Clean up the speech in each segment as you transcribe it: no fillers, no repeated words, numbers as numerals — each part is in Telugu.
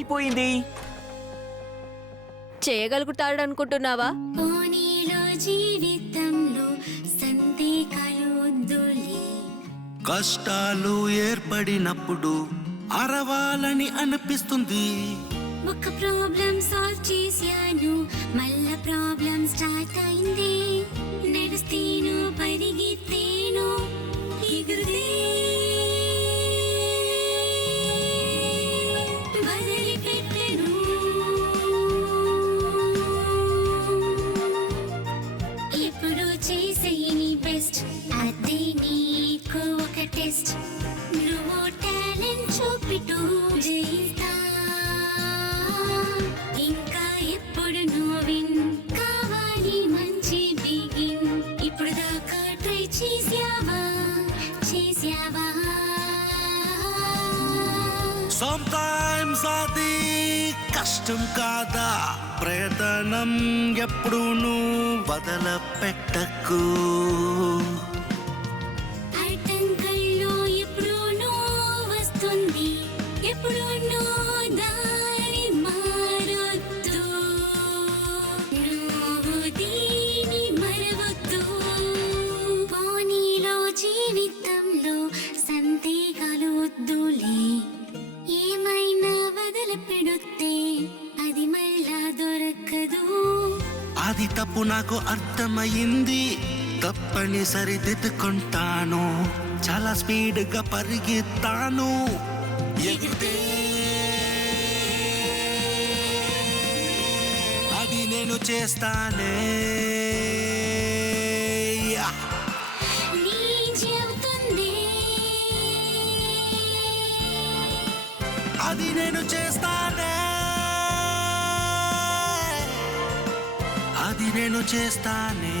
అయిపోయింది. చేయగలుగుతాడనుకుంటున్నావా? పోనీలో జీవితంలో సందేహాలు వద్దులే. కష్టాలు ఏర్పడినప్పుడు అరవాలని అనిపిస్తుంది. ఒక ప్రాబ్లం సాల్వ్ చేశాను, మళ్ళా ప్రాబ్లం స్టార్ట్ అయింది. నడుస్తేను పరిగెత్తేను ఎగురుదే వదిలిపెట్టెను. ఎప్పుడు చేసే నీ బెస్ట్, అదే నీకు ఒక టెస్ట్. నువ్వు టాలెంట్ చూపిటూ జయిస్తా. ఇంకా ఎప్పుడు నువ్విన్ కావాలి మంచి బిగిన్. ఇప్పుడు దాకా ట్రై చేసావా? సమ్టైమ్స్ అది కష్టం కాదా, ప్రయత్నం ఎప్పుడు వదలపెట్టకు. అడ్డంకల్లో ఎప్పుడు వస్తుంది, ఎప్పుడు దారి మారొద్దు. నువ్వు దీని మరవద్దు. పోనీలో జీవితంలో సందేహాలు వద్దులే. ఏమైనా వదిలిపెడితే అది మళ్ళా దొరకదు. అది తప్పు నాకు అర్థమయ్యింది, తప్పని సరిదిద్దుకుంటాను. చాలా స్పీడ్గా పరిగెత్తాను. ఎగిరితే అది నేను చేస్తానే. నీ చెబుతుంది అది నేను చేస్తానే. అది నేను చేస్తానే.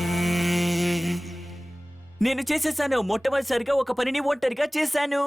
నేను చేసేసాను. మొట్టమొదటిసారిగా ఒక పనిని ఒంటరిగా చేశాను.